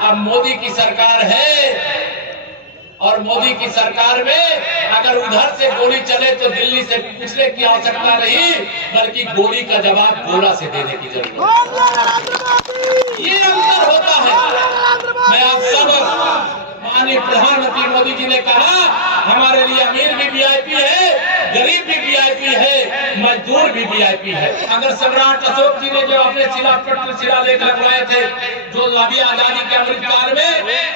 अब मोदी की सरकार है और मोदी की सरकार में अगर उधर से गोली चले तो दिल्ली से पूछने की आवश्यकता नहीं, बल्कि गोली का जवाब गोला से देने की जरूरत है। ये अंतर होता है। मैं आप सब, माननीय प्रधानमंत्री मोदी जी ने कहा हमारे लिए अमीर भी वीआईपी है, गरीब भी वीआईपी है, मजदूर भी वीआईपी है। अगर सम्राट अशोक जी ने जो अपने शिलालेख लगवाए थे, जो अभी आजादी के अमृतकाल में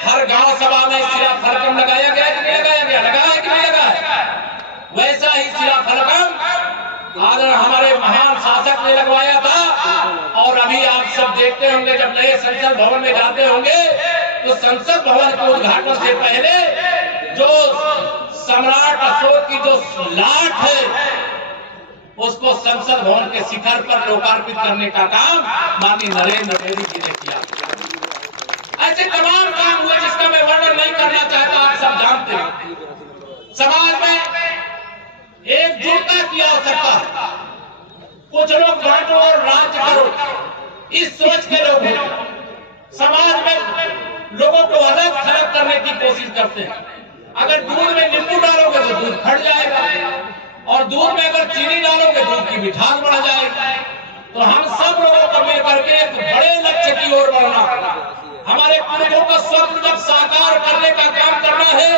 हर गांव सभा में शिलाफलकम लगाया गया कि नहीं लगाया गया, लगाया कि नहीं लगाया, वैसा ही शिलाफलकम आदर हमारे महान शासक ने लगवाया था। और अभी आप सब देखते होंगे जब नए संसद भवन में जाते होंगे तो संसद भवन के उद्घाटन से पहले जो सम्राट अशोक की जो लाट है उसको संसद भवन के शिखर पर लोकार्पित करने का काम माननीय नरेंद्र मोदी जी ने किया। ऐसे तमाम काम हुए जिसका मैं वर्णन नहीं करना चाहता, आप सब जानते हैं। समाज में एकजुटता की आवश्यकता है। कुछ लोग बांटो और राज करो, इस सोच के लोग हैं। समाज में लोगों को अलग थलग करने की कोशिश करते हैं। अगर दूध में नींबू डालोगे तो दूध फट जाएगा, और दूध में अगर चीनी डालोगे दूध की मिठास बढ़ जाएगी। तो हम सब लोगों को मिलकर के एक बड़े लक्ष्य की ओर बढ़ना, हमारे पूर्वजों का स्वप्न जब साकार करने का काम करना है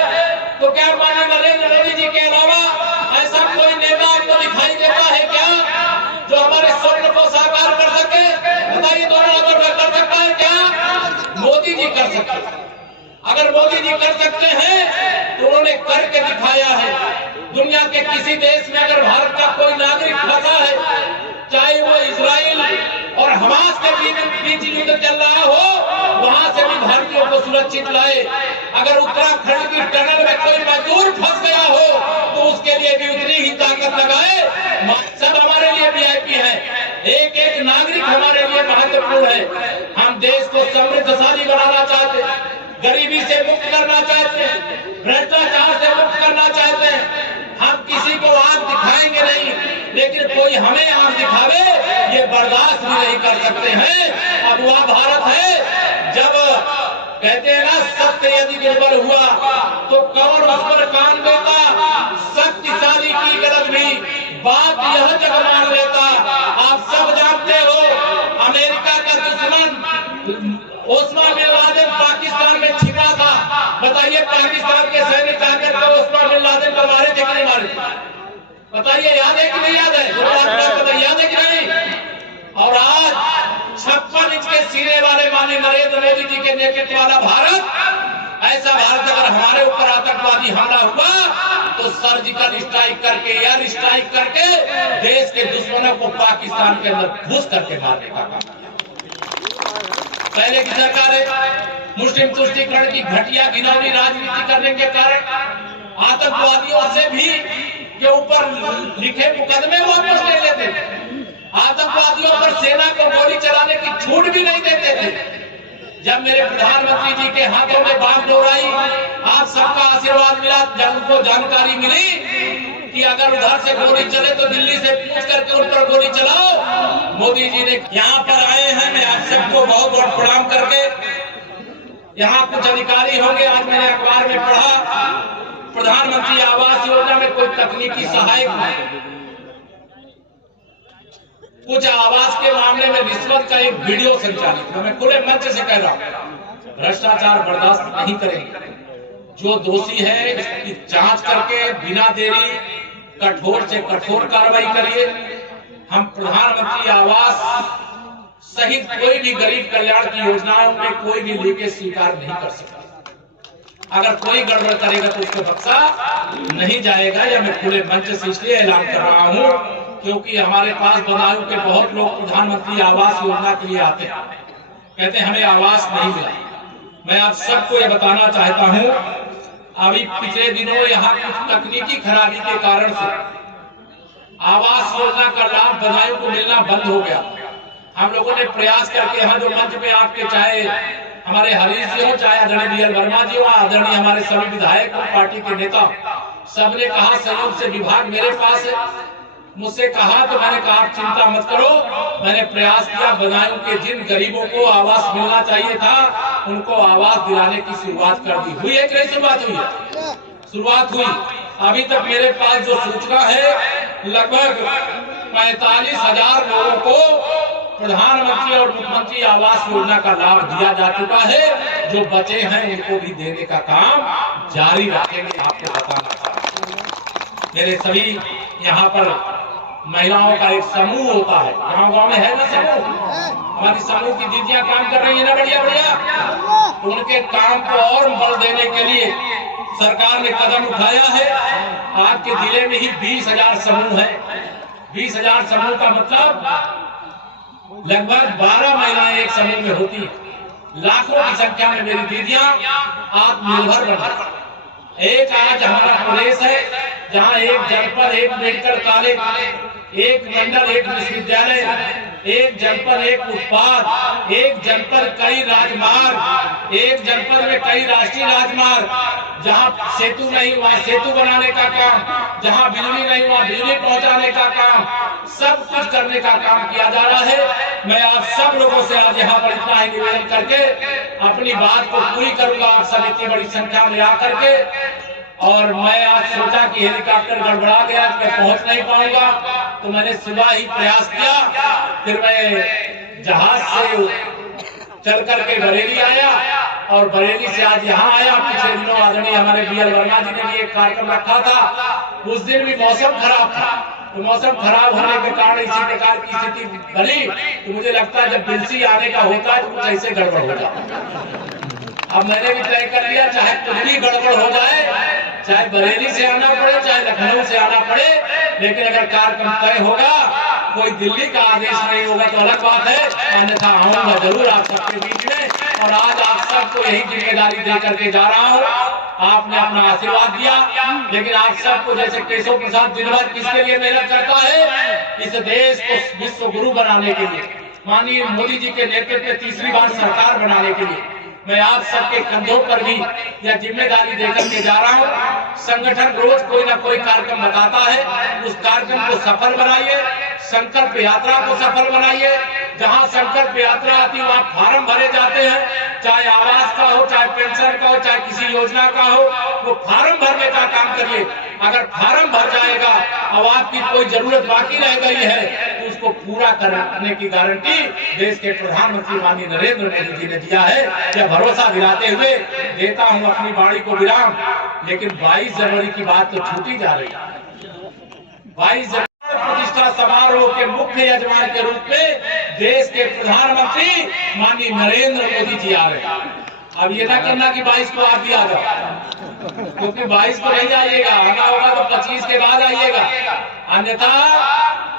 तो क्या माननीय नरेंद्र मोदी जी के अलावा ऐसा कोई नेता आपको दिखाई देता है क्या जो हमारे स्वप्न को साकार कर सके? बताइए, दोनों नंबर में कर सकता है क्या? मोदी जी कर सकते हैं। अगर मोदी जी कर सकते हैं तो उन्होंने करके दिखाया है। दुनिया के किसी देश में अगर भारत का कोई नागरिक फंसा है, चाहे वो इजराइल और हमास के बीच युद्ध चल रहा हो, वहां से भी भारतीयों को सुरक्षित लाए। अगर उत्तराखंड की टनल में कोई मजदूर फंस गया हो तो उसके लिए भी उतनी ही ताकत लगाए। सब हमारे लिए वीआईपी है, एक एक नागरिक हमारे लिए महत्वपूर्ण है। हम देश को समृद्धशाली बनाना चाहते हैं, गरीबी से मुक्त करना चाहते हैं, भ्रष्टाचार से मुक्त करना चाहते हैं। हम किसी को आंख दिखाएंगे नहीं, लेकिन कोई हमें आंख दिखावे ये बर्दाश्त भी नहीं कर सकते हैं। अब वह भारत है जब कहते हैं ना, सत्य यदि निर्बल हुआ तो कौन उस पर कान देता, शक्तिशाली की गलत भी बात यह जग मान लेता। आप सब जानते हो अमेरिका का दुश्मन ओस्मा बिन लादेन पाकिस्तान में छिपा था। बताइए, पाकिस्तान के सैनिक आकर के ओस्मा बिन लादेन को मारे थे कि नहीं मारे? बताइए, याद है कि नहीं याद है? याद है कि नहीं? और आज 56 इंच के सिरे वाले माननीय नरेंद्र मोदी जी के नेतृत्व वाला भारत, ऐसा भारत अगर हमारे ऊपर आतंकवादी हमला हुआ तो सर्जिकल स्ट्राइक करके, एयर स्ट्राइक करके देश के दुश्मनों को पाकिस्तान के अंदर घुस करके मारने का काम किया। पहले की सरकारें मुस्लिम तुष्टीकरण की घटिया घिनौनी राजनीति करने के कारण आतंकवादियों से भी के ऊपर लिखे मुकदमे वापस ले लेते थे। आतंकवादियों पर सेना को गोली चलाने की छूट भी नहीं देते थे। जब मेरे प्रधानमंत्री जी के हाथों में बागडोर आई, आप सबका आशीर्वाद मिला, जब उनको जानकारी मिली कि अगर उधर से गोली चले तो दिल्ली से पूछ करके उन पर गोली चलाओ, मोदी जी ने यहाँ पर आए हैं। मैं आप सबको बहुत बहुत प्रणाम करके, यहाँ कुछ अधिकारी होंगे, आज मैंने अखबार में पढ़ा प्रधानमंत्री आवास योजना में कोई तकनीकी सहायक, कुछ आवास के मामले में रिश्वत का एक वीडियो संचालित है। मैं खुले मंच से कह रहा हूं, भ्रष्टाचार बर्दाश्त नहीं करेंगे। जो दोषी है इसकी जांच करके बिना देरी कठोर से कठोर कार्रवाई करिए। हम प्रधानमंत्री आवास सहित कोई भी गरीब कल्याण की योजनाओं में कोई भी लीकेज स्वीकार नहीं कर सकता। अगर कोई गड़बड़ करेगा तो उसको बख्शा नहीं जाएगा। या मैं खुले मंच से इसलिए ऐलान कर रहा हूं क्योंकि हमारे पास बदायूं के बहुत लोग प्रधानमंत्री आवास योजना के लिए आते हैं, कहते हैं हमें आवास नहीं मिला। मैं आप सबको ये बताना चाहता हूं, अभी पिछले दिनों यहाँ कुछ तकनीकी खराबी के कारण से आवास योजना का लाभ बदायूं को मिलना बंद हो गया। हम लोगों ने प्रयास करके, यहाँ जो मंच पे आपके चाहे हमारे हरीश जी हो, चाहे आदरणीय बीएल वर्मा जी हो, आदरणीय हमारे सभी विधायक और पार्टी के नेता, सबने कहा सहयोग से विभाग मेरे पास है, मुझसे कहा तो मैंने कहा आप चिंता मत करो। मैंने प्रयास किया, बदायूं के जिन गरीबों को आवास मिलना चाहिए था उनको आवास दिलाने की शुरुआत कर दी। हुई है कि नहीं शुरुआत हुई है? शुरुआत हुई। अभी तक मेरे पास जो सूचना है लगभग 45,000 लोगों को प्रधानमंत्री और मुख्यमंत्री आवास योजना का लाभ दिया जा चुका है। जो बचे हैं उनको भी देने का काम जारी रखेंगे। आपको बताना चाहता हूं मेरे सभी यहाँ पर महिलाओं का एक समूह होता है, गांव-गांव में है ना समूह, हमारी समूह की दीदियां काम कर रही है ना बढ़िया बढ़िया, तो उनके काम को और बल देने के लिए सरकार ने कदम उठाया है। आपके जिले में ही 20,000 समूह है। 20,000 समूह का मतलब लगभग 12 महिलाएं एक समूह में होती हैं। लाखों की संख्या में मेरी दीदियां आत्मनिर्भर बन। एक आज हमारा प्रदेश है जहां एक जनपद एक मेडिकल कॉलेज, एक मंडल एक विश्वविद्यालय, एक जनपद एक उत्पाद, एक जनपद कई राजमार्ग, एक जनपद में कई राष्ट्रीय राजमार्ग, जहां सेतु नहीं वहां सेतु बनाने का काम, जहां बिजली नहीं वहां बिजली पहुंचाने का काम, सब कुछ करने का काम किया जा रहा है। मैं आप सब लोगों से आज यहाँ पर इतना ही निवेदन करके अपनी बात को पूरी करूंगा। आप सब इतनी बड़ी संख्या में आकर के, और मैं आज सोचा कि हेलीकॉप्टर गड़बड़ा गया, मैं पहुंच नहीं पाऊंगा, तो मैंने सुबह ही प्रयास किया। फिर मैं जहाज से चल करके बरेली आया और बरेली से आज यहाँ आया। पिछले दिनों आदरणीय हमारे BL वर्मा जी ने भी एक कार्यक्रम रखा था। उस दिन भी मौसम खराब था, तो मौसम खराब होने के कारण इसी प्रकार की स्थिति बनी। तो मुझे लगता है जब बिलसी आने का होता है तो कुछ ऐसे गड़बड़ हो जाता है। अब मैंने भी तय कर लिया, चाहे कुछ भी गड़बड़ हो जाए, चाहे बरेली से आना पड़े चाहे लखनऊ से आना पड़े, लेकिन अगर कार्यक्रम तय होगा, कोई दिल्ली का आदेश नहीं होगा तो अलग बात है, अन्यथा आऊंगा जरूर आप सबके बीच में। और आज आप सबको यही जिम्मेदारी दे करके जा रहा हूँ। आपने अपना आशीर्वाद दिया, लेकिन आप सबको जैसे केशव प्रसाद दिन भर किसके लिए मेहनत करता है, इस देश को विश्व गुरु बनाने के लिए, माननीय मोदी जी के नेतृत्व में तीसरी बार सरकार बनाने के लिए मैं आप सबके कंधों पर भी यह जिम्मेदारी देकर के जा रहा हूँ। संगठन रोज कोई ना कोई कार्यक्रम बताता है, उस कार्यक्रम को सफल बनाइए। संकल्प यात्रा को सफल बनाइए। जहाँ संकल्प यात्रा आती है वहाँ फार्म भरे जाते हैं, चाहे आवास का हो, चाहे पेंशन का हो, चाहे किसी योजना का हो, वो फार्म भरने का काम करिए। अगर फार्म भर जाएगा अब आपकी कोई जरूरत बाकी रह गई है तो उसको पूरा करने की गारंटी देश के प्रधानमंत्री माननीय नरेंद्र मोदी जी ने दिया है। यह भरोसा दिलाते हुए देता हूँ अपनी वाणी को विराम। लेकिन 22 जनवरी की बात तो छूटी जा रही है। 22 जनवरी प्रतिष्ठा समारोह के मुख्य यजमान के रूप में देश के प्रधानमंत्री माननीय नरेंद्र मोदी जी आ रहे हैं। अब ये ना करना कि 22 को आप भी आ जाओ, क्योंकि 22 को नहीं आइएगा, आना होगा तो 25 के बाद आइएगा। अन्यथा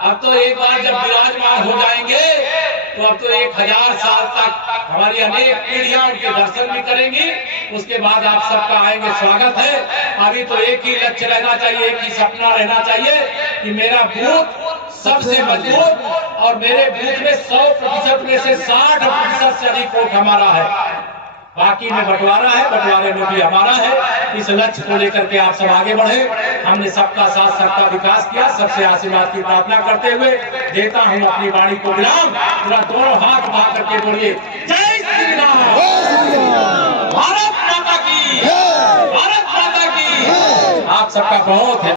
अब तो एक बार जब विराजमान हो जाएंगे तो अब तो 1000 साल तक हमारी अनेक पीढ़ियां उनके दर्शन भी करेंगी। उसके बाद आप सबका आएंगे, स्वागत है। अभी तो एक ही लक्ष्य रहना चाहिए, एक ही सपना रहना चाहिए कि मेरा बूथ सबसे मजबूत, और मेरे बूथ में 100% में से 60% से अधिक वोट हमारा है। बाकी में बंटवारा है, बंटवारे में भी हमारा है। इस लक्ष्य को लेकर के आप सब आगे बढ़े। हमने सबका साथ सबका विकास किया। सबसे आशीर्वाद की प्रार्थना करते हुए देता हूं अपनी वाणी को विराम। पूरा दोनों हाथ उठा करके बोलिए जय श्री राम, भारत माता की, भारत माता की। आप सबका बहुत है।